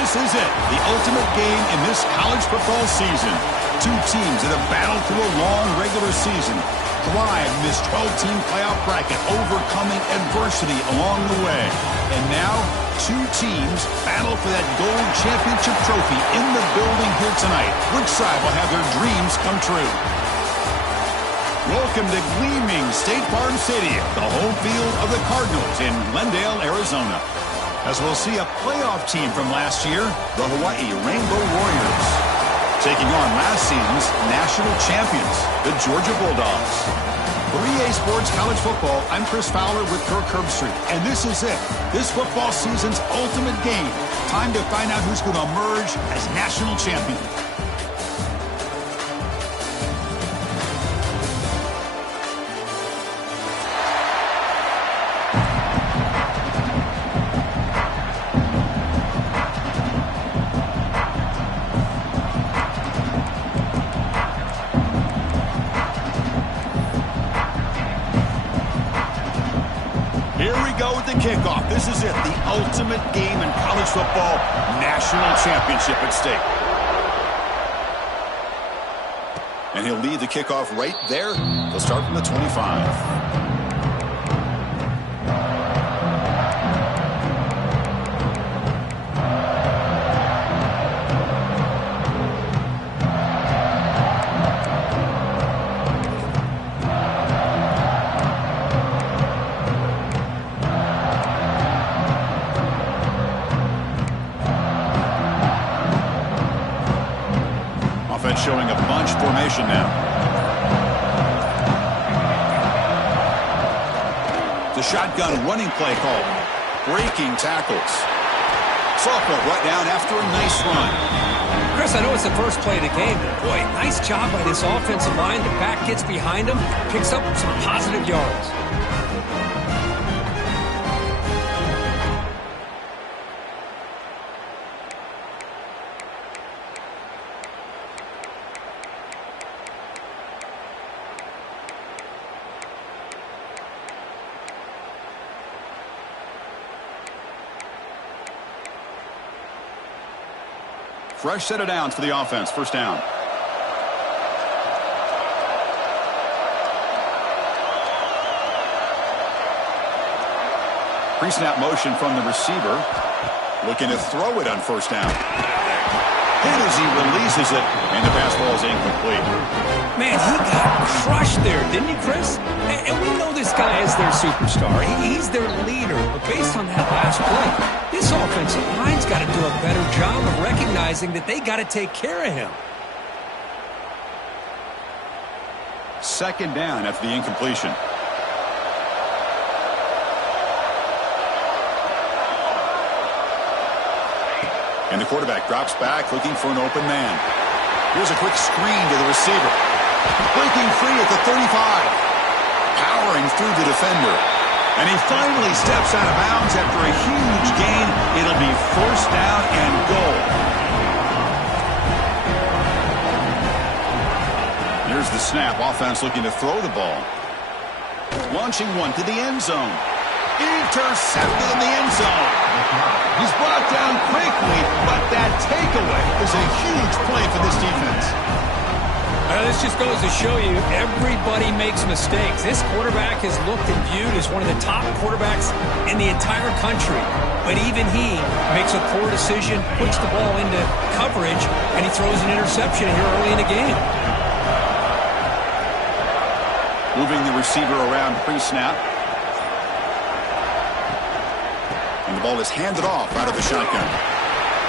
This is it, the ultimate game in this college football season. Two teams that have battled through a long regular season, thrive in this 12-team playoff bracket, overcoming adversity along the way. And now, two teams battle for that gold championship trophy in the building here tonight. Which side will have their dreams come true? Welcome to gleaming State Farm Stadium, the home field of the Cardinals in Glendale, Arizona. As we'll see a playoff team from last year, the Hawaii Rainbow Warriors, taking on last season's national champions, the Georgia Bulldogs. For EA Sports College Football, I'm Chris Fowler with Kirk Herbstreit, and this is it. This football season's ultimate game. Time to find out who's going to emerge as national champion. Here we go with the kickoff. This is it, the ultimate game in college football, national championship at stake. And he'll lead the kickoff right there. He'll start from the 25. Showing a bunch formation now. The shotgun running play call. Breaking tackles. Sophomore brought down after a nice run. Chris, I know it's the first play of the game, but boy, nice job by this offensive line. The back gets behind him, picks up some positive yards. Fresh set of downs for the offense. First down. Pre-snap motion from the receiver. Looking to throw it on first down. Hit as he releases it, and the pass ball is incomplete. Man, he got crushed there, didn't he, Chris? And we know this guy is their superstar. He's their leader. But based on that last play, this offensive line's got to do a better job of recognizing that they got to take care of him. Second down after the incompletion. And the quarterback drops back, looking for an open man. Here's a quick screen to the receiver. Breaking free at the 35. Powering through the defender. And he finally steps out of bounds after a huge gain. It'll be first down and goal. Here's the snap. Offense looking to throw the ball. Launching one to the end zone. Intercepted in the end zone. He's brought down quickly, but that takeaway is a huge play for this defense. This just goes to show you everybody makes mistakes. This quarterback is looked and viewed as one of the top quarterbacks in the entire country. But even he makes a poor decision, puts the ball into coverage, and he throws an interception here early in the game. Moving the receiver around pre-snap. And the ball is handed off out of the shotgun.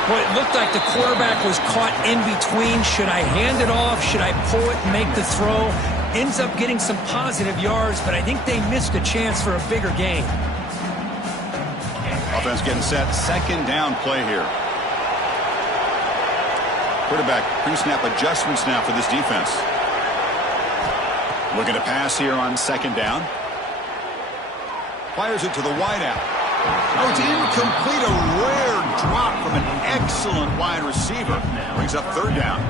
Well, it looked like the quarterback was caught in between. Should I hand it off? Should I pull it and make the throw? Ends up getting some positive yards, but I think they missed a chance for a bigger gain. Offense getting set. Second down play here. Quarterback pre-snap adjustments now for this defense. Looking to pass here on second down. Fires it to the wideout. Oh, it's incomplete. A rare drop from an excellent wide receiver. Brings up third down.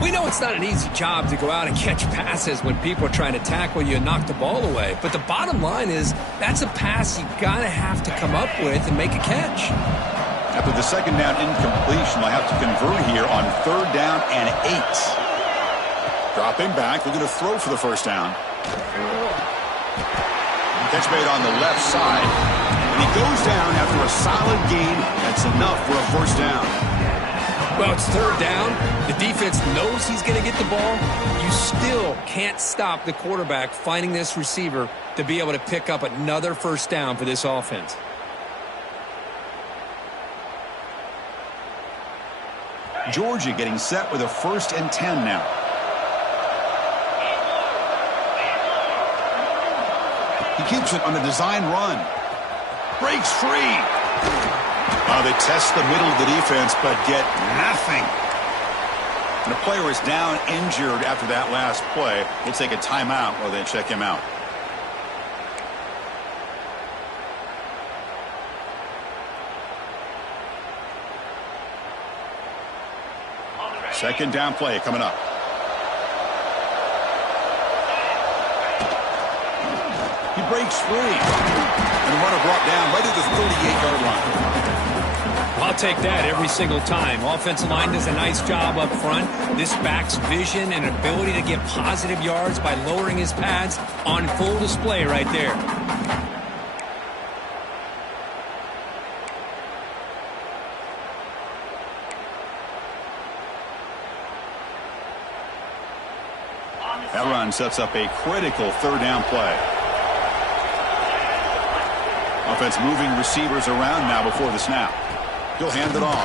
We know it's not an easy job to go out and catch passes when people are trying to tackle you and knock the ball away. But the bottom line is that's a pass you got to have to come up with and make a catch. After the second down incompletion, they'll have to convert here on 3rd down and 8. Dropping back, looking to throw for the first down. Catch made on the left side. And he goes down after a solid gain. That's enough for a first down. Well, it's 3rd down. The defense knows he's going to get the ball. You still can't stop the quarterback finding this receiver to be able to pick up another first down for this offense. Georgia getting set with a 1st and 10 now. He keeps it on the design run. Breaks free. They test the middle of the defense, but get nothing. And the player is down injured after that last play. We'll take a timeout while they check him out. Second down play coming up. He breaks free. And the runner brought down right at the 38-yard line. I'll take that every single time. Offensive line does a nice job up front. This back's vision and ability to get positive yards by lowering his pads on full display right there. That run sets up a critical 3rd down play. Offense moving receivers around now before the snap. He'll hand it off.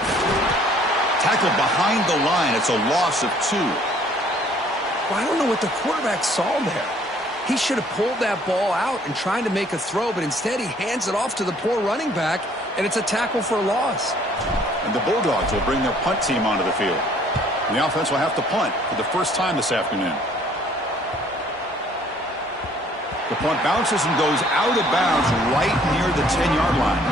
Tackled behind the line. It's a loss of 2. Well, I don't know what the quarterback saw there. He should have pulled that ball out and tried to make a throw, but instead he hands it off to the poor running back, and it's a tackle for a loss. And the Bulldogs will bring their punt team onto the field. And the offense will have to punt for the first time this afternoon. The punt bounces and goes out of bounds right near the 10-yard line.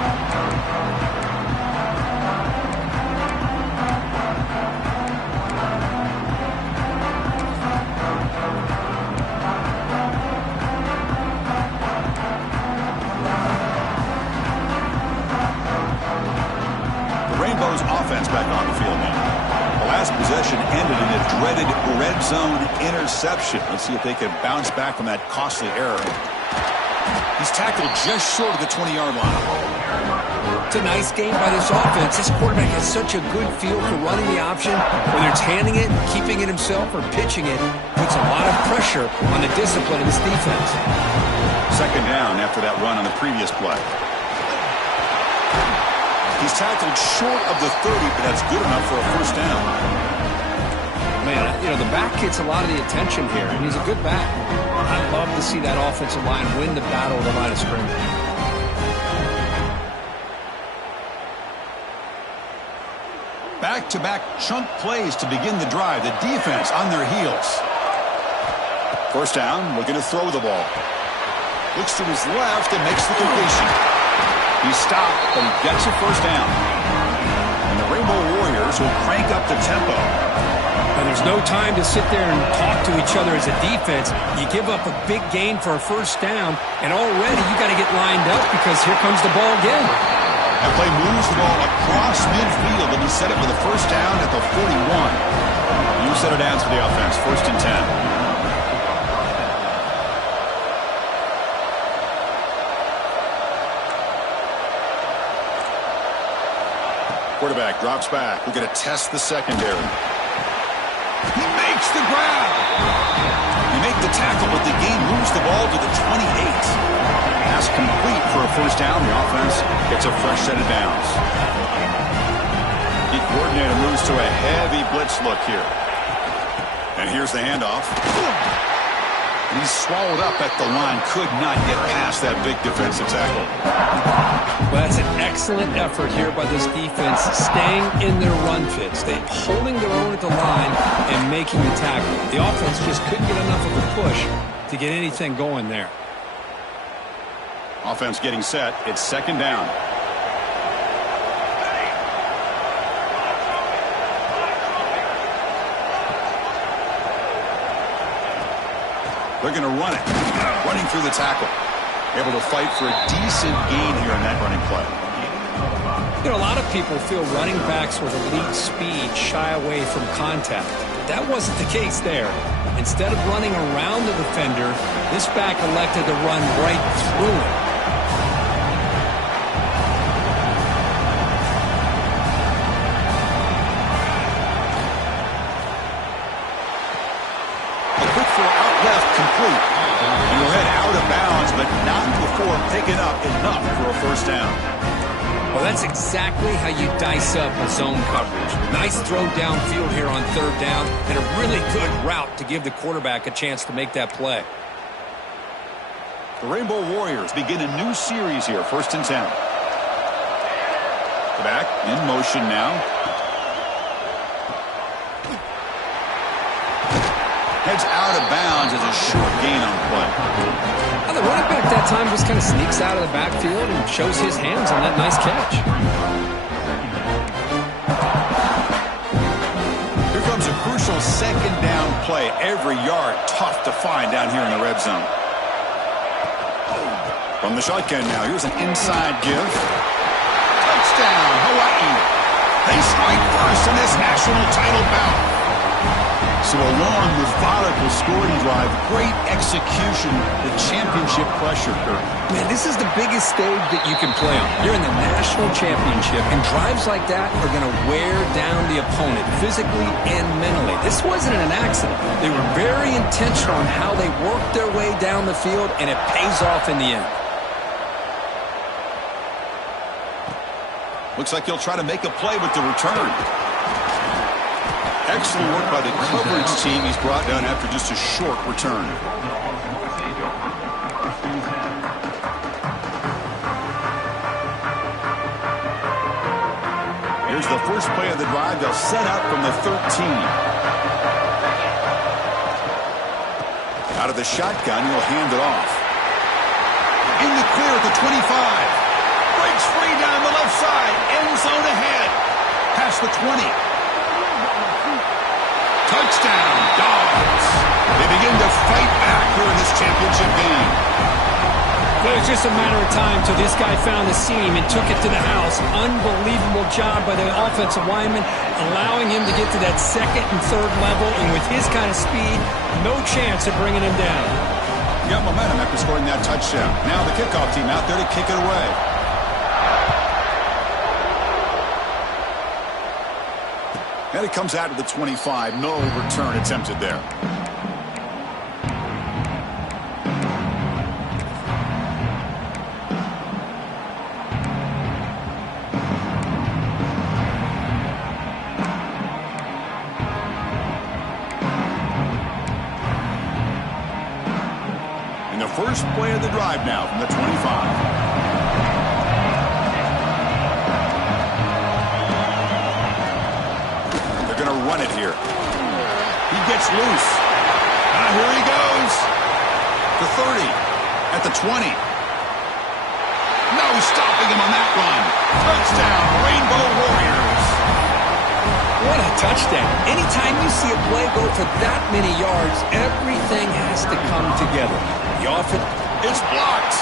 Offense back on the field now. The last possession ended in a dreaded red zone interception. Let's see if they can bounce back from that costly error. He's tackled just short of the 20-yard line. It's a nice game by this offense. This quarterback has such a good feel for running the option. Whether it's handing it, keeping it himself, or pitching it, puts a lot of pressure on the discipline of this defense. Second down after that run on the previous play. He's tackled short of the 30, but that's good enough for a first down. Man, you know, the back gets a lot of the attention here, and he's a good back. I'd love to see that offensive line win the battle of the line of scrimmage. Back-to-back chunk plays to begin the drive. The defense on their heels. First down, looking to throw the ball. Looks to his left and makes the completion. He's stopped, but he gets a first down. And the Rainbow Warriors will crank up the tempo. And there's no time to sit there and talk to each other as a defense. You give up a big gain for a first down, and already you got to get lined up because here comes the ball again. That play moves the ball across midfield, and he set it for the first down at the 41. New set of downs for the offense, 1st and 10. Quarterback drops back. We're going to test the secondary. He makes the grab. He make the tackle, but the gain moves the ball to the 28. Pass complete for a first down. The offense gets a fresh set of downs. The coordinator moves to a heavy blitz look here. And here's the handoff. And he's swallowed up at the line. Could not get past that big defensive tackle. Well, that's an excellent effort here by this defense, staying in their run fits. They're holding their own at the line and making the tackle. The offense just couldn't get enough of a push to get anything going there. Offense getting set. It's second down. They're going to run it. Running through the tackle. Able to fight for a decent gain here in that running play. You know, a lot of people feel running backs with elite speed shy away from contact. That wasn't the case there. Instead of running around the defender, this back elected to run right through him. A quick throw out left, complete. And he'll head out of bounds, but not before picking up enough for a first down. Well, that's exactly how you dice up a zone coverage. Nice throw downfield here on third down, and a really good route to give the quarterback a chance to make that play. The Rainbow Warriors begin a new series here, 1st and 10. The back in motion now. Heads out of bounds as a short gain on play. The running back that time just kind of sneaks out of the backfield and shows his hands on that nice catch. Here comes a crucial 2nd down play. Every yard tough to find down here in the red zone. From the shotgun now, here's an inside give. Touchdown, Hawaii. They strike first in this national title bout. So a long, methodical scoring drive, great execution, the championship pressure. Man, this is the biggest stage that you can play on. You're in the national championship, and drives like that are going to wear down the opponent physically and mentally. This wasn't an accident. They were very intentional on how they worked their way down the field, and it pays off in the end. Looks like he'll try to make a play with the return. Excellent work by the coverage team. He's brought down after just a short return. Here's the first play of the drive. They'll set up from the 13. Out of the shotgun, he'll hand it off. In the clear at the 25. Breaks free down the left side. End zone ahead. Past the 20. Touchdown, Dawgs. They begin to fight back here in this championship game. Well, it was just a matter of time till this guy found the seam and took it to the house. Unbelievable job by the offensive lineman, allowing him to get to that 2nd and 3rd level, and with his kind of speed, no chance of bringing him down. He got momentum after scoring that touchdown. Now the kickoff team out there to kick it away. And it comes out to the 25. No return attempted there. In the first play of the drive now from the 25. Run it here. He gets loose. Here he goes. The 30. At the 20. No stopping him on that run. Touchdown, Rainbow Warriors. What a touchdown. Anytime you see a play go for that many yards, everything has to come together. The offense. It's blocked.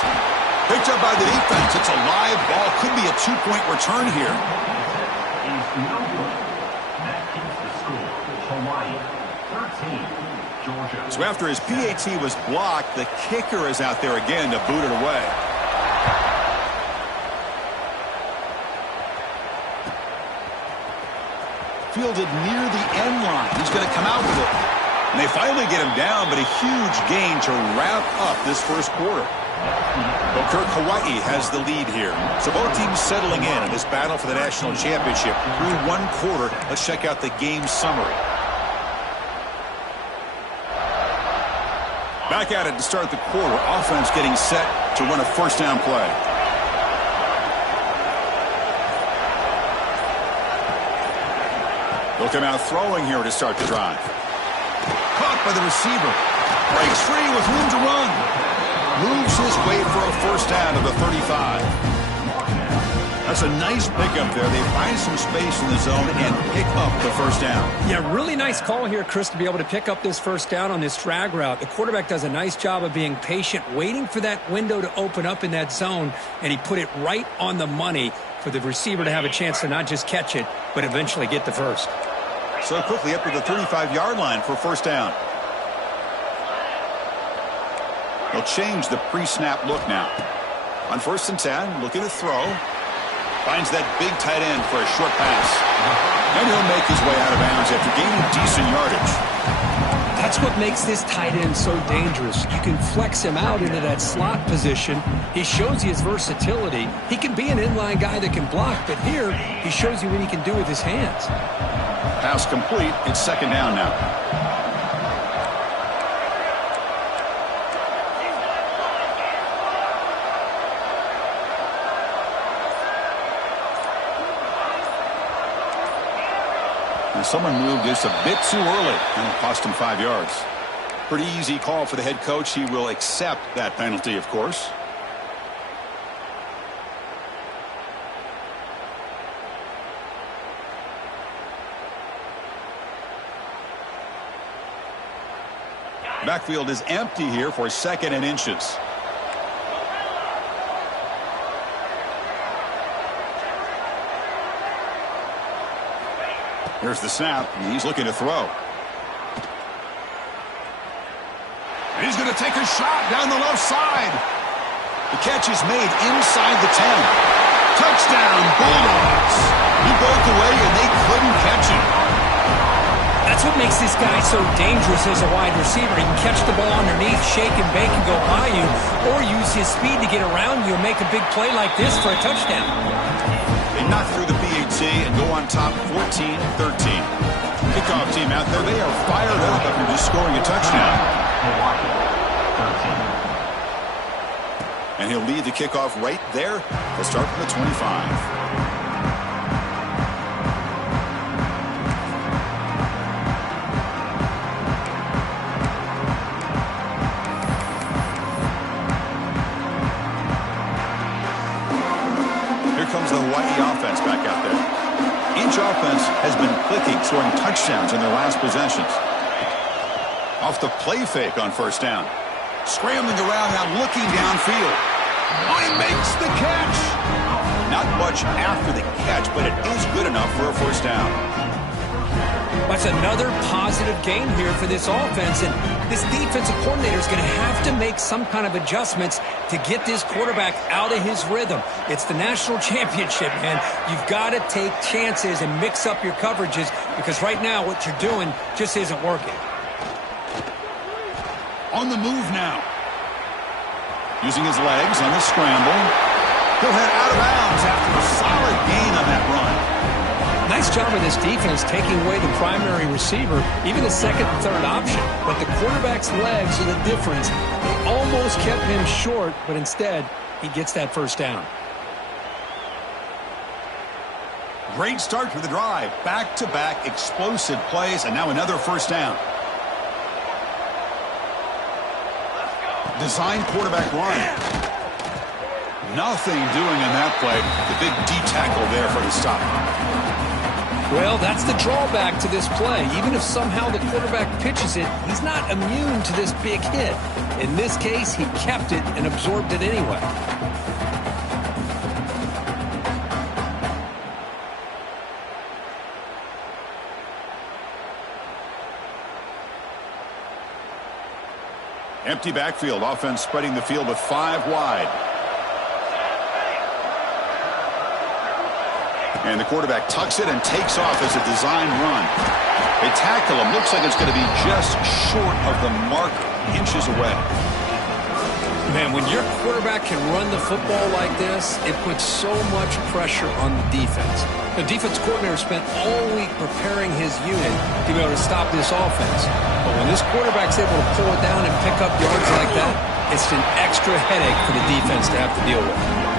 Picked up by the defense. It's a live ball. Could be a 2-point return here. So after his PAT was blocked, the kicker is out there again to boot it away. Fielded near the end line. He's going to come out with it. And they finally get him down, but a huge gain to wrap up this first quarter. Kirk, Hawaii has the lead here. So both teams settling in this battle for the national championship. Through one quarter, let's check out the game summary. Back at it to start the quarter. Offense getting set to run a first down play. They'll come out throwing here to start the drive. Caught by the receiver. Breaks free with room to run. Moves his way for a first down to the 35. That's a nice pickup there. They find some space in the zone and pick up the first down. Yeah, really nice call here, Chris, to be able to pick up this first down on this drag route. The quarterback does a nice job of being patient, waiting for that window to open up in that zone, and he put it right on the money for the receiver to have a chance to not just catch it, but eventually get the first. So quickly up to the 35-yard line for first down. They'll change the pre-snap look now. On 1st and 10, looking to throw. Finds that big tight end for a short pass. And he'll make his way out of bounds after gaining decent yardage. That's what makes this tight end so dangerous. You can flex him out into that slot position. He shows you his versatility. He can be an inline guy that can block, but here he shows you what he can do with his hands. Pass complete. It's 2nd down now. Someone moved this a bit too early, and it cost him 5 yards. Pretty easy call for the head coach. He will accept that penalty, of course. Backfield is empty here for 2nd and inches. Here's the snap, and he's looking to throw. And he's going to take a shot down the left side. The catch is made inside the 10. Touchdown, Bulldogs. He broke away, and they couldn't catch him. That's what makes this guy so dangerous as a wide receiver. He can catch the ball underneath, shake and bake and go by you, or use his speed to get around you and make a big play like this for a touchdown. They knock through the PAT and go on top 14-13. Kickoff team out there, they are fired up after just scoring a touchdown. And he'll lead the kickoff right there. They'll start from the 25. The Hawaii offense back out there. Each offense has been clicking, scoring touchdowns in their last possessions. Off the play fake on 1st down. Scrambling around now, looking downfield. Oh, he makes the catch. Not much after the catch, but it is good enough for a 1st down. That's another positive game here for this offense, and this defensive coordinator is going to have to make some kind of adjustments to get this quarterback out of his rhythm. It's the national championship, man. You've got to take chances and mix up your coverages because right now what you're doing just isn't working. On the move now. Using his legs on the scramble. He'll head out of bounds after a solid gain on that run. Nice job of this defense taking away the primary receiver, even the 2nd and 3rd option. But the quarterback's legs are the difference. They almost kept him short, but instead, he gets that 1st down. Great start to the drive. Back-to-back explosive plays, and now another 1st down. Design quarterback run. Nothing doing in that play. The big D-tackle there for the stop. Well, that's the drawback to this play. Even if somehow the quarterback pitches it, he's not immune to this big hit. In this case, he kept it and absorbed it anyway. Empty backfield. Offense spreading the field with 5 wide. And the quarterback tucks it and takes off as a design run. They tackle him. Looks like it's going to be just short of the marker, inches away. Man, when your quarterback can run the football like this, it puts so much pressure on the defense. The defense coordinator spent all week preparing his unit to be able to stop this offense. But when this quarterback's able to pull it down and pick up yards like that, it's an extra headache for the defense to have to deal with.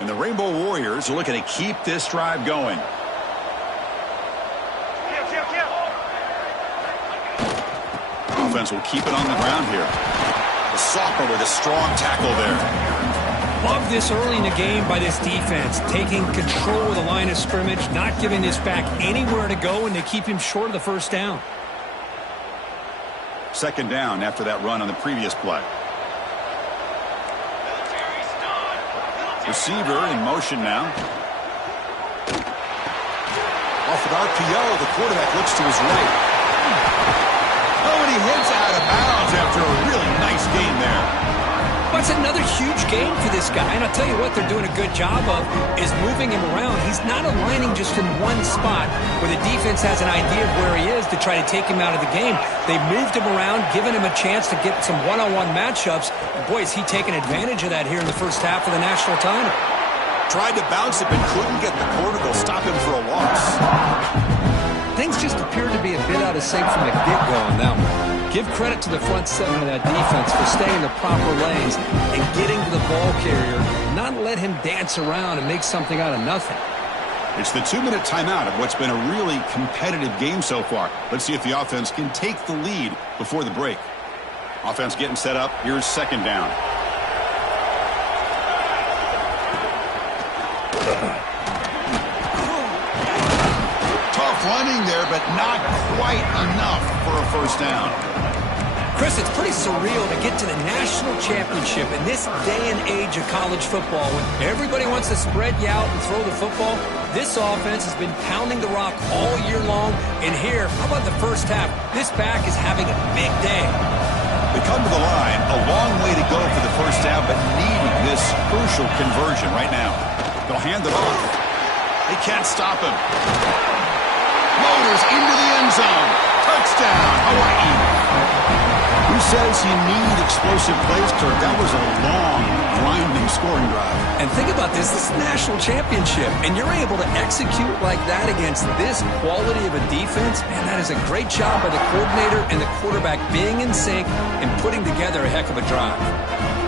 And the Rainbow Warriors are looking to keep this drive going. Offense will keep it on the ground here. The Sophomore with a strong tackle there. Love this early in the game by this defense, taking control of the line of scrimmage, not giving this back anywhere to go, and they keep him short of the first down. Second down after that run on the previous play. Receiver in motion now. Off an RPO, the quarterback looks to his right. Oh, and he heads out of bounds after a really nice game there. That's another huge game for this guy, and I'll tell you what they're doing a good job of is moving him around. He's not aligning just in one spot where the defense has an idea of where he is to try to take him out of the game. They've moved him around, given him a chance to get some one-on-one matchups. Boy, is he taking advantage of that here in the first half of the national title. Tried to bounce it, but couldn't get the corner to stop him for a loss. Things just appeared to be a bit out of sync from the get-go on that one. Give credit to the front seven of that defense for staying in the proper lanes and getting to the ball carrier, not let him dance around and make something out of nothing. It's the 2-minute timeout of what's been a really competitive game so far. Let's see if the offense can take the lead before the break. Offense getting set up. Here's second down. Tough running there, but not quite enough for a first down. Chris, it's pretty surreal to get to the national championship in this day and age of college football when everybody wants to spread you out and throw the football. This offense has been pounding the rock all year long, and here, how about the first half? This back is having a big day. They come to the line, a long way to go for the first down, but needing this crucial conversion right now. They'll hand it off. They can't stop him. Motors into the end zone. Touchdown, Hawaii. Who says you need explosive plays, Kirk? That was a long, grinding scoring drive. And think about this. This is a national championship, and you're able to execute like that against this quality of a defense. Man, that is a great job by the coordinator and the quarterback being in sync and putting together a heck of a drive.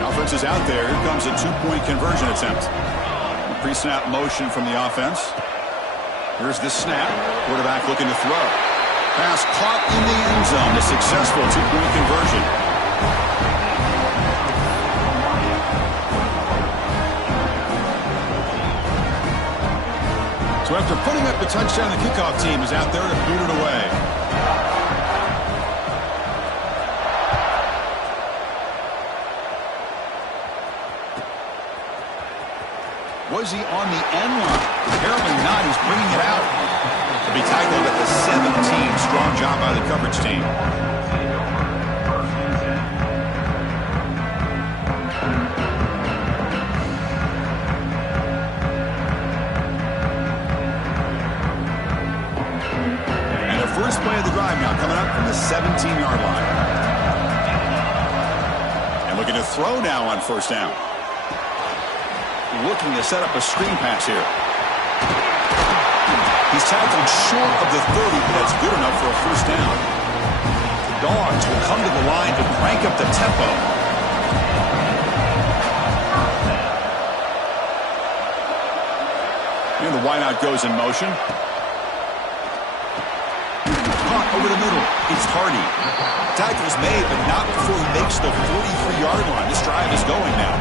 The offense is out there. Here comes a two-point conversion attempt. A pre-snap motion from the offense. Here's the snap. Quarterback looking to throw. Pass caught in the end zone. A successful two-point conversion. So after putting up the touchdown, the kickoff team is out there to boot it away. Was he on the end line? Apparently not. He's bringing it out. To be tackled at the 17. Strong job by the coverage team. And the first play of the drive now coming up from the 17-yard line. And looking to throw now on first down. Looking to set up a screen pass here. He's tackled short of the 30, but that's good enough for a first down. Dawgs will come to the line to crank up the tempo. And the wideout goes in motion. Caught over the middle. It's Hardy. Tackle's made, but not before he makes the 43-yard line. This drive is going now.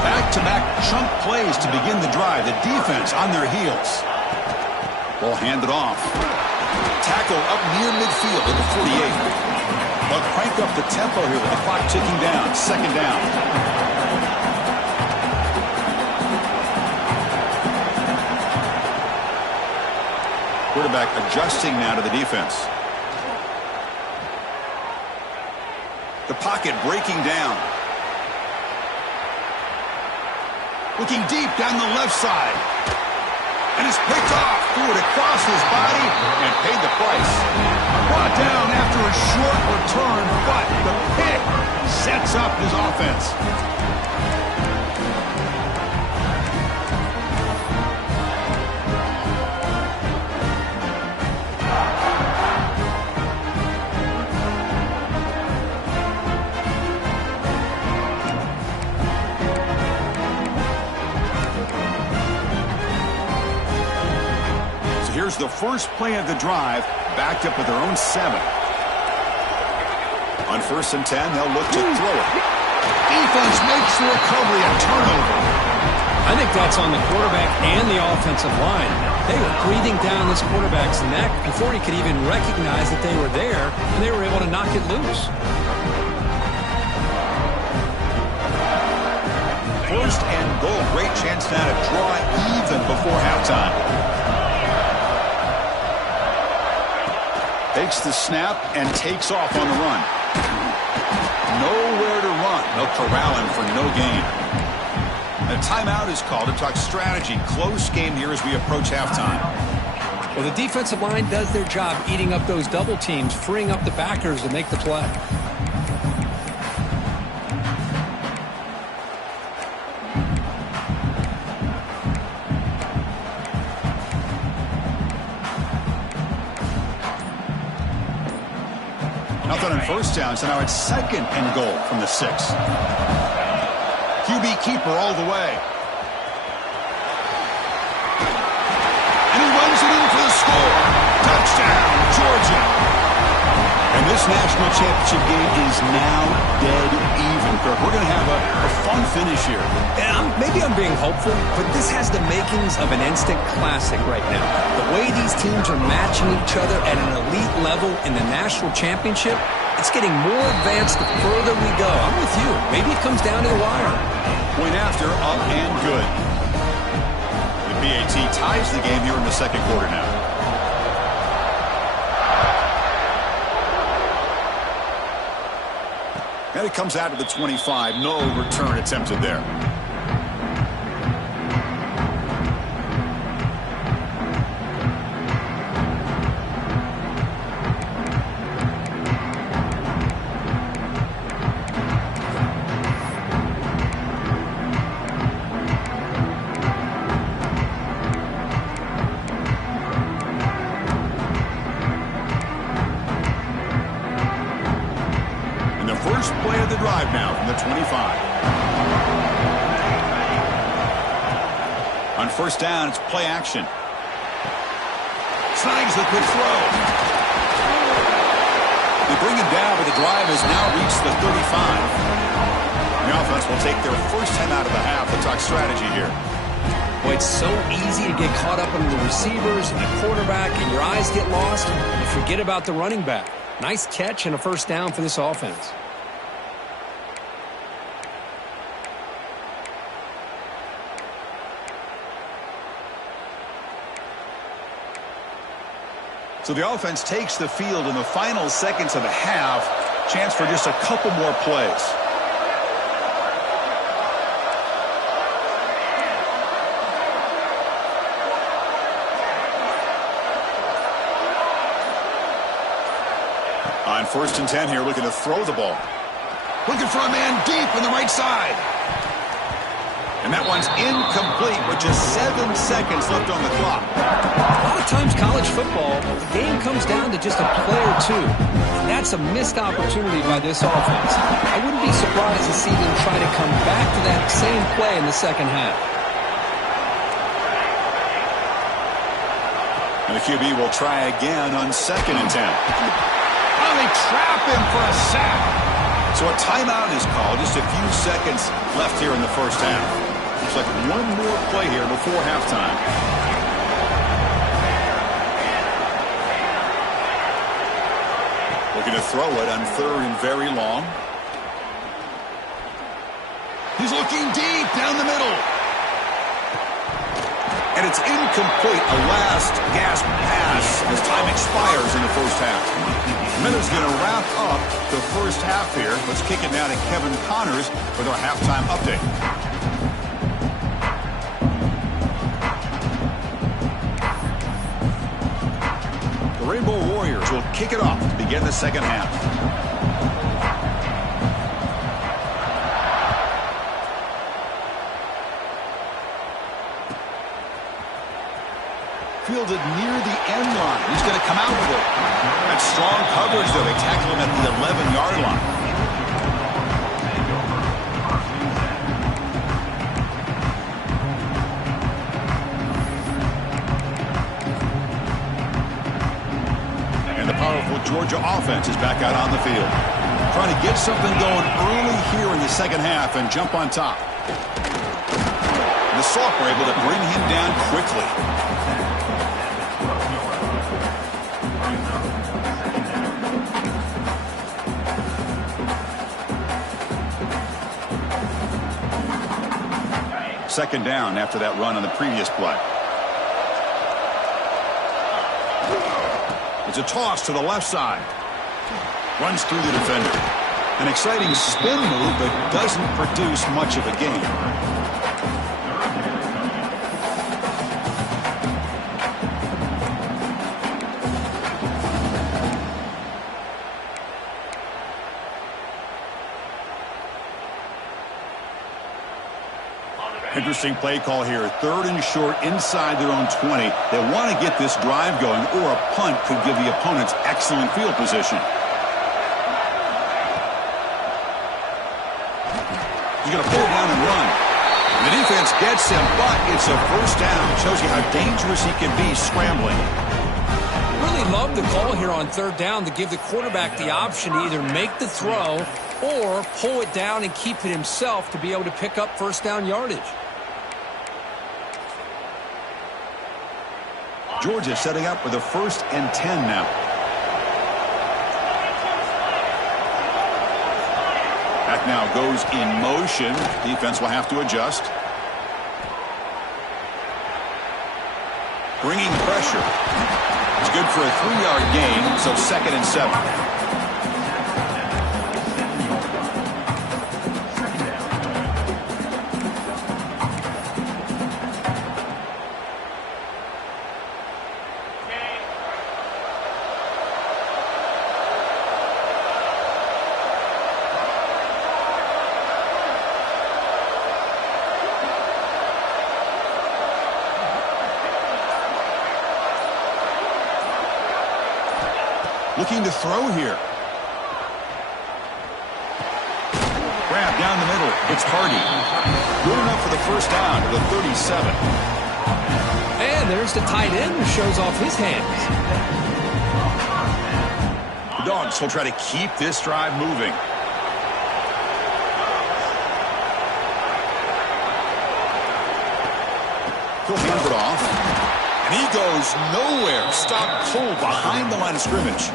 Back-to-back chunk plays to begin the drive. The defense on their heels. Ball handed off. Tackle up near midfield at the 48. They'll crank up the tempo here with the clock ticking down. Second down. Quarterback adjusting now to the defense. The pocket breaking down. Looking deep down the left side. And it's picked off. Threw it across his body and paid the price. Brought down after a short return, but the pick sets up his offense. here's the first play of the drive, backed up with their own 7. On 1st and 10, they'll look to throw it. Defense makes the recovery a turnover. I think that's on the quarterback and the offensive line. They were breathing down this quarterback's neck before he could even recognize that they were there, and they were able to knock it loose. 1st and goal. Great chance now to draw even before halftime. Takes the snap and takes off on the run. Nowhere to run. They'll corral him for no gain. A timeout is called to talk strategy. Close game here as we approach halftime. Well, the defensive line does their job eating up those double teams, freeing up the backers to make the play. Nothing on 1st down, so now it's 2nd and goal from the 6. QB keeper all the way. And he runs it in for the score. Touchdown, Georgia. And this national championship game is now dead even. We're going to have a fun finish here. And maybe I'm being hopeful, but this has the makings of an instant classic right now. The way these teams are matching each other at an elite level in the national championship, it's getting more advanced the further we go. I'm with you. Maybe it comes down to the wire. Point after, up and good. The BAT ties the game here in the 2nd quarter now. And it comes out to the 25. No return attempted there. First play of the drive now from the 25. On 1st down, it's play action. Snags the quick throw. They bring him down, but the drive has now reached the 35. The offense will take their first time out of the half to talk strategy here. Boy, it's so easy to get caught up in the receivers and the quarterback, and your eyes get lost. You forget about the running back. Nice catch and a 1st down for this offense. So the offense takes the field in the final seconds of the half. Chance for just a couple more plays. On 1st and 10 here, looking to throw the ball. Looking for a man deep on the right side. And that one's incomplete with just 7 seconds left on the clock. A lot of times college football, the game comes down to just a play or two. And that's a missed opportunity by this offense. I wouldn't be surprised to see them try to come back to that same play in the 2nd half. And the QB will try again on 2nd and 10. Oh, they trap him for a sack. So a timeout is called. Just a few seconds left here in the 1st half. Looks like one more play here before halftime. Looking to throw it on 3rd and very long. He's looking deep down the middle. And it's incomplete. A last gasp pass as time expires in the 1st half. Miller's going to wrap up the 1st half here. Let's kick it now to Kevin Connors with our halftime update. The Rainbow Warriors will kick it off to begin the 2nd half. Fielded near the end line. He's going to come out with it. That's strong coverage, though. They tackle him at the 11-yard line. Georgia offense is back out on the field. Trying to get something going early here in the second half and jump on top. The Soft were able to bring him down quickly. Second down after that run on the previous play. It's a toss to the left side. Runs through the defender. An exciting spin move, but doesn't produce much of a gain. Interesting play call here. Third and short inside their own 20. They want to get this drive going, or a punt could give the opponents excellent field position. He's going to pull down and run. The defense gets him, but it's a first down. Shows you how dangerous he can be scrambling. Really love the call here on third down to give the quarterback the option to either make the throw or pull it down and keep it himself to be able to pick up first down yardage. Georgia setting up with a 1st and 10 now. Back now goes in motion. Defense will have to adjust. Bringing pressure. It's good for a 3-yard gain, so 2nd and 7. Looking to throw here. Grab down the middle. It's Hardy. Good enough for the first down to the 37. And there's the tight end who shows off his hands. The Dawgs will try to keep this drive moving. He'll hand it off. And he goes nowhere. Stop pull behind the line of scrimmage.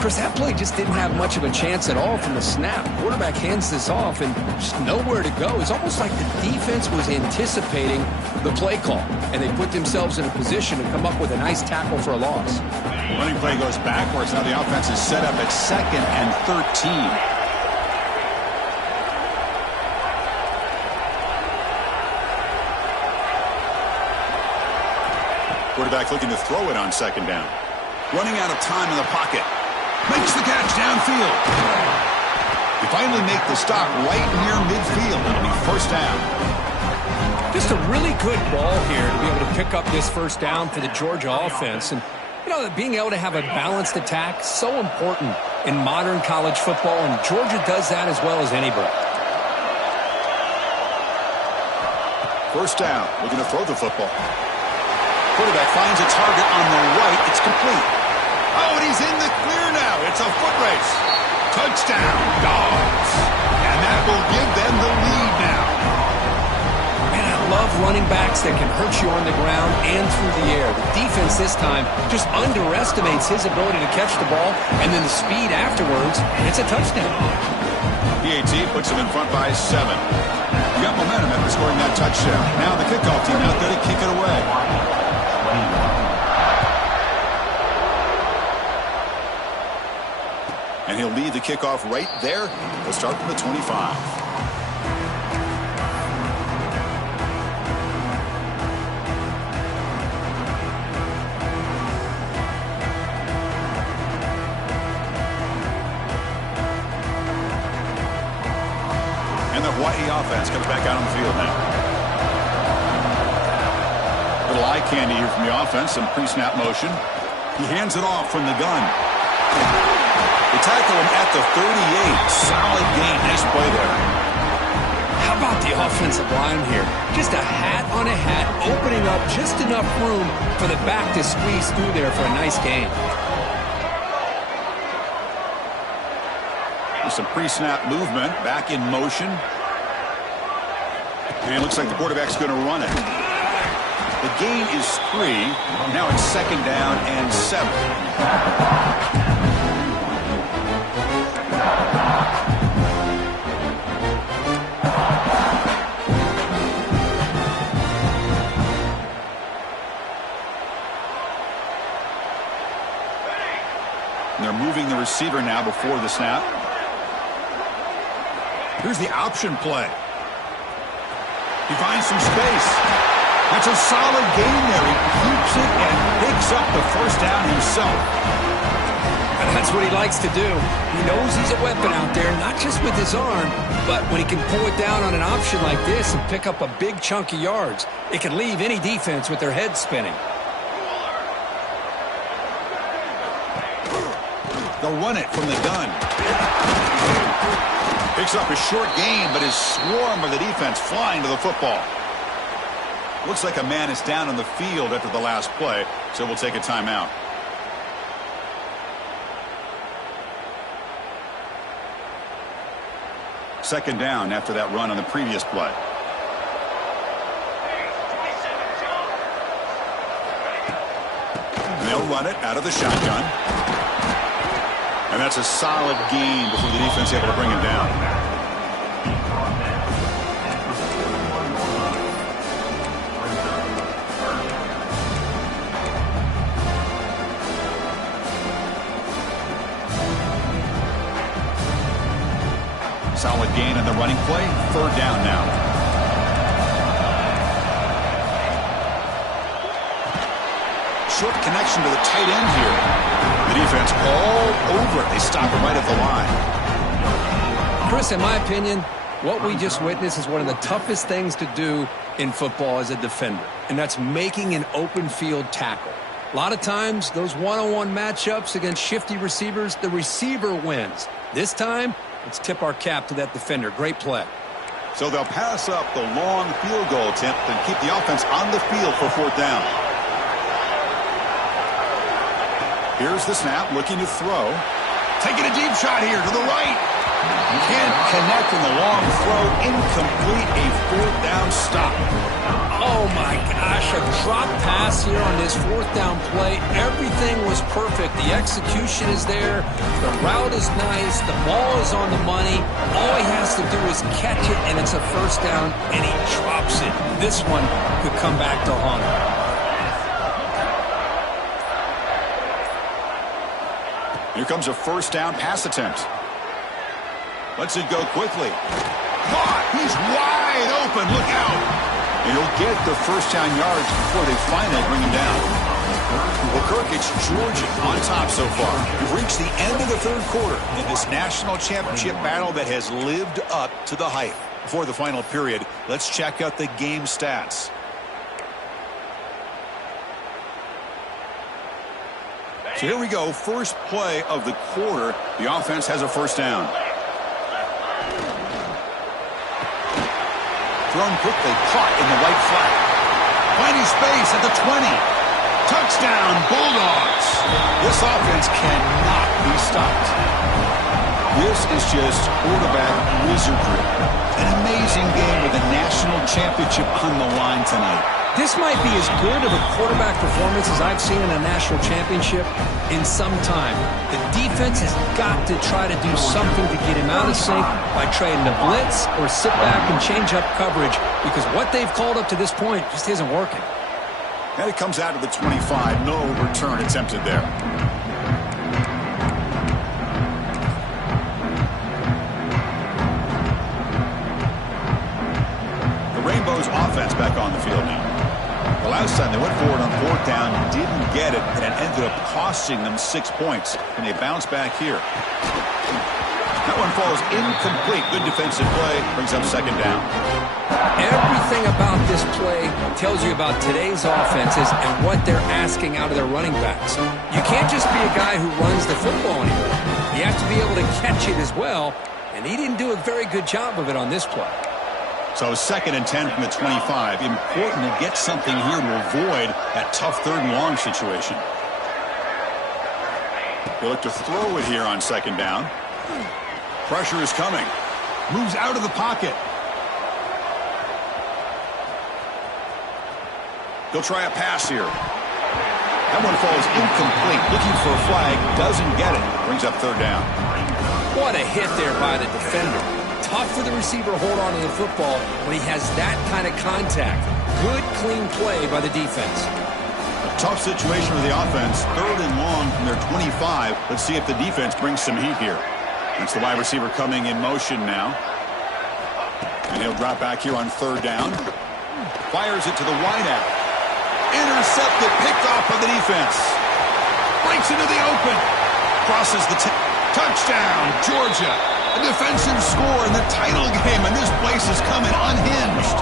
Chris, that play just didn't have much of a chance at all from the snap. Quarterback hands this off and just nowhere to go. It's almost like the defense was anticipating the play call, and they put themselves in a position to come up with a nice tackle for a loss. Running play goes backwards. Now the offense is set up at 2nd and 13. Quarterback looking to throw it on 2nd down. Running out of time in the pocket. Makes the catch downfield. They finally make the stop right near midfield. It'll be first down. Just a really good ball here to be able to pick up this first down for the Georgia offense. And, you know, being able to have a balanced attack, so important in modern college football, and Georgia does that as well as anybody. First down. Looking to throw the football. Quarterback finds a target on the right. It's complete. Oh, and he's in the clear now. It's a foot race. Touchdown, Dawgs. And that will give them the lead now. Man, I love running backs that can hurt you on the ground and through the air. The defense this time just underestimates his ability to catch the ball, and then the speed afterwards, it's a touchdown. PAT puts him in front by 7. You got momentum after scoring that touchdown. Now the kickoff team out there to kick it away. And he'll lead the kickoff right there. We'll start from the 25. And the Hawaii offense comes back out on the field now. Little eye candy here from the offense. Some pre-snap motion. He hands it off from the gun. They tackle him at the 38. Solid gain. Nice play there. How about the offensive line here? Just a hat on a hat, opening up just enough room for the back to squeeze through there for a nice gain. some pre-snap movement. Back in motion. And it looks like the quarterback's going to run it. The gain is 3. Now it's 2nd down and 7. And they're moving the receiver now before the snap. Here's the option play. He finds some space. That's a solid gain there. He keeps it and picks up the 1st down himself. And that's what he likes to do. He knows he's a weapon out there, not just with his arm, but when he can pull it down on an option like this and pick up a big chunk of yards, it can leave any defense with their head spinning. They'll run it from the gun. Picks up a short gain, but is swarmed by the defense flying to the football. Looks like a man is down on the field after the last play, so we'll take a timeout. Second down after that run on the previous play. And they'll run it out of the shotgun. And that's a solid gain before the defense is able to bring him down. Solid gain on the running play. 3rd down now. Short connection to the tight end here. The defense all over it. They stop him right at the line. Chris, in my opinion, what we just witnessed is one of the toughest things to do in football as a defender, and that's making an open field tackle. A lot of times, those one-on-one matchups against shifty receivers, the receiver wins. This time, let's tip our cap to that defender. Great play. So they'll pass up the long field goal attempt and keep the offense on the field for 4th down. Here's the snap, looking to throw. Taking a deep shot here to the right. Can't connect in the long throw. Incomplete, a 4th down stop. Oh, my gosh, a drop pass here on this 4th down play. Everything was perfect. The execution is there. The route is nice. The ball is on the money. All he has to do is catch it, and it's a 1st down, and he drops it. This one could come back to haunt him. Here comes a 1st down pass attempt. Lets it go quickly. Caught! He's wide open. Look out! And he'll get the 1st down yards before they finally bring him down. Well, Kirk, it's Georgia on top so far. We've reached the end of the 3rd quarter in this national championship battle that has lived up to the hype. Before the final period, let's check out the game stats. So here we go, first play of the quarter. The offense has a 1st down. Thrown quickly, caught in the right flat. Finding space at the 20. Touchdown, Bulldogs. This offense cannot be stopped. This is just quarterback wizardry. An amazing game with a national championship on the line tonight. This might be as good of a quarterback performance as I've seen in a national championship in some time. The defense has got to try to do something to get him out of sync by trying to blitz or sit back and change up coverage, because what they've called up to this point just isn't working. And it comes out of the 25. No return attempted there. The Rainbows offense back on the field now. The last time they went forward on 4th down, didn't get it, and it ended up costing them 6 points. And they bounce back here. That one falls incomplete. Good defensive play. Brings up 2nd down. Everything about this play tells you about today's offenses and what they're asking out of their running backs. You can't just be a guy who runs the football anymore. You have to be able to catch it as well, and he didn't do a very good job of it on this play. So 2nd and 10 from the 25. Important to get something here to avoid that tough 3rd and long situation. They look to throw it here on 2nd down. Pressure is coming. Moves out of the pocket. He'll try a pass here. That one falls incomplete. Looking for a flag. Doesn't get it. Brings up third down. What a hit there by the defender. Tough for the receiver to hold on to the football when he has that kind of contact. Good, clean play by the defense. A tough situation for the offense. 3rd and long from their 25. Let's see if the defense brings some heat here. That's the wide receiver coming in motion now. And he'll drop back here on 3rd down. Fires it to the wideout. Intercepted, picked off by the defense. Breaks into the open. Crosses the touchdown, Georgia. A defensive score in the title game, and this place is coming unhinged.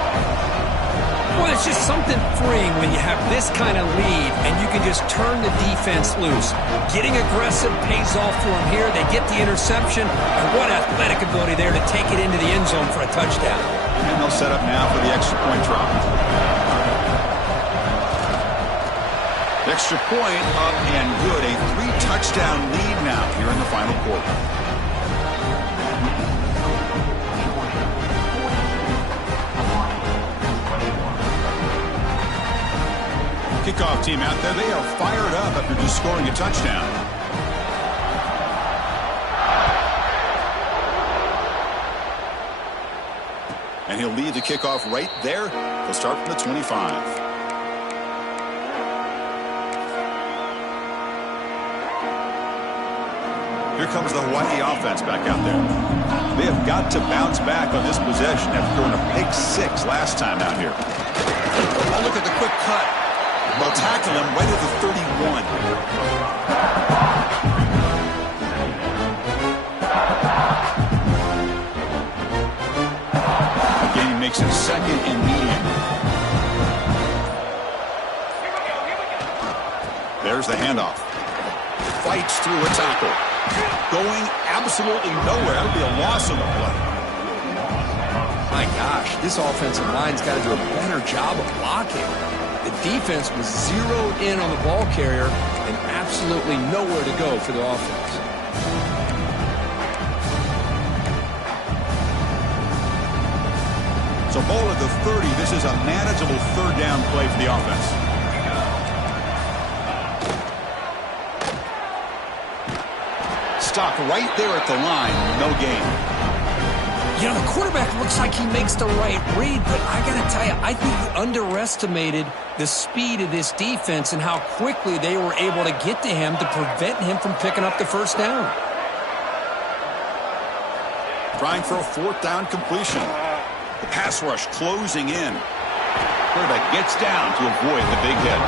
Well, it's just something freeing when you have this kind of lead and you can just turn the defense loose. Getting aggressive pays off for them here. They get the interception, and what athletic ability there to take it into the end zone for a touchdown. And they'll set up now for the extra point try. Extra point up and good. A 3-touchdown lead now here in the final quarter. Kickoff team out there. They are fired up after just scoring a touchdown. And he'll lead the kickoff right there. They'll start from the 25. Here comes the Hawaii offense back out there. They have got to bounce back on this possession after throwing a pick 6 last time out here. Oh, look at the quick cut. They'll tackle him right at the 31. Again, he makes it 2nd and medium. There's the handoff. Fights through a tackle. Going absolutely nowhere. That would be a loss on the play. My gosh, this offensive line's got to do a better job of blocking. The defense was zeroed in on the ball carrier and absolutely nowhere to go for the offense. So ball at the 30. This is a manageable 3rd down play for the offense. Stopped right there at the line. No gain. You know, the quarterback looks like he makes the right read, but I got to tell you, I think he underestimated the speed of this defense and how quickly they were able to get to him to prevent him from picking up the 1st down. Trying for a 4th down completion. The pass rush closing in. Quarterback gets down to avoid the big hit.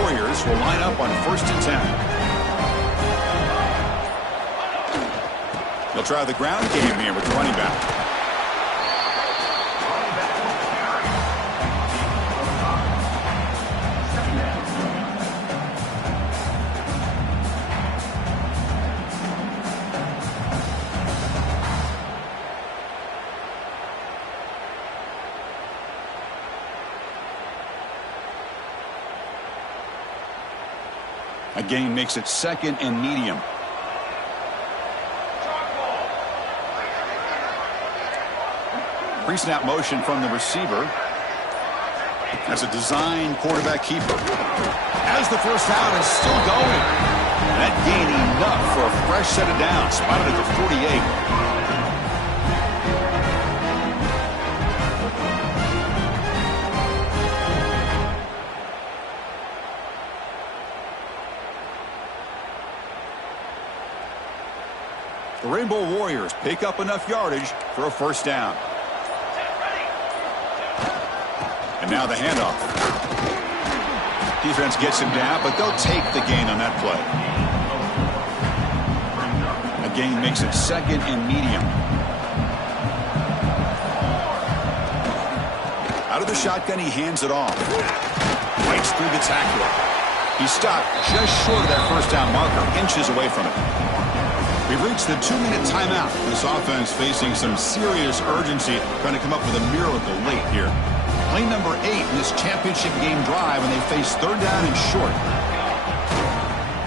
Warriors will line up on 1st and 10. They'll try the ground game here with the running back. A gain makes it 2nd and medium. Pre-snap motion from the receiver. As a design quarterback keeper. As the 1st down is still going. That gain enough for a fresh set of downs. Spotted at the 48. The Rainbow Warriors pick up enough yardage for a 1st down. And now the handoff. Defense gets him down, but they'll take the gain on that play. A gain makes it 2nd and medium. Out of the shotgun, he hands it off. Breaks through the tackler. He stopped just short of that 1st down marker, inches away from it. We've reached the 2-minute timeout. This offense facing some serious urgency, trying to come up with a miracle late here. Play number 8 in this championship game drive, and they face third down and short.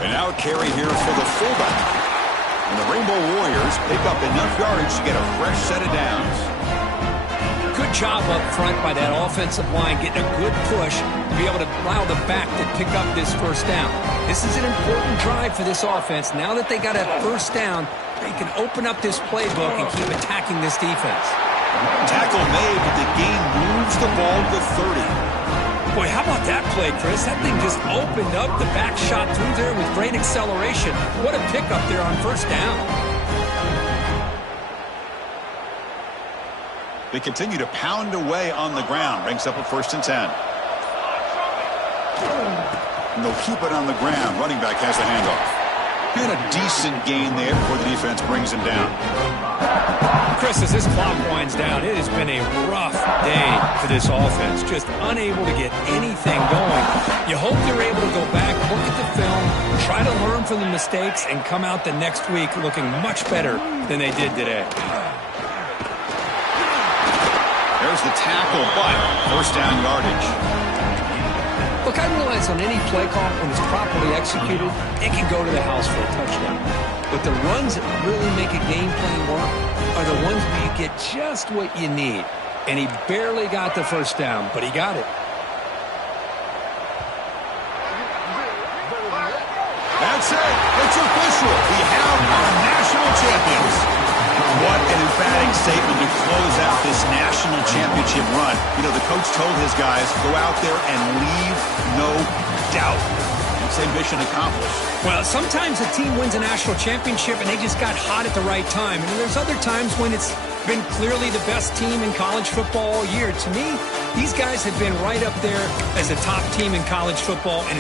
And now a carry here for the fullback. And the Rainbow Warriors pick up enough yardage to get a fresh set of downs. Good job up front by that offensive line, getting a good push to be able to allow the back to pick up this first down. This is an important drive for this offense. Now that they got a first down, they can open up this playbook and keep attacking this defense. Tackle made, but the gain moves the ball to 30. Boy, how about that play, Chris? That thing just opened up. The back shot through there with great acceleration. What a pickup there on first down. They continue to pound away on the ground. Brings up a 1st and 10. And they'll keep it on the ground. Running back has the handoff. And a decent gain there before the defense brings him down. Chris, as this clock winds down, it has been a rough day for this offense. Just unable to get anything going. You hope they're able to go back, look at the film, try to learn from the mistakes, and come out the next week looking much better than they did today. There's the tackle, but first down yardage. Look, I realize on any play call, when it's properly executed, it can go to the house for a touchdown. But the runs that really make a game plan work are the ones where you get just what you need. And he barely got the first down, but he got it. That's it. It's official. We have our national champions. What an emphatic statement to close out this national championship run. You know, the coach told his guys, go out there and leave no doubt. Say mission accomplished. Well, sometimes a team wins a national championship and they just got hot at the right time. And there's other times when it's been clearly the best team in college football all year. To me, these guys have been right up there as a top team in college football, and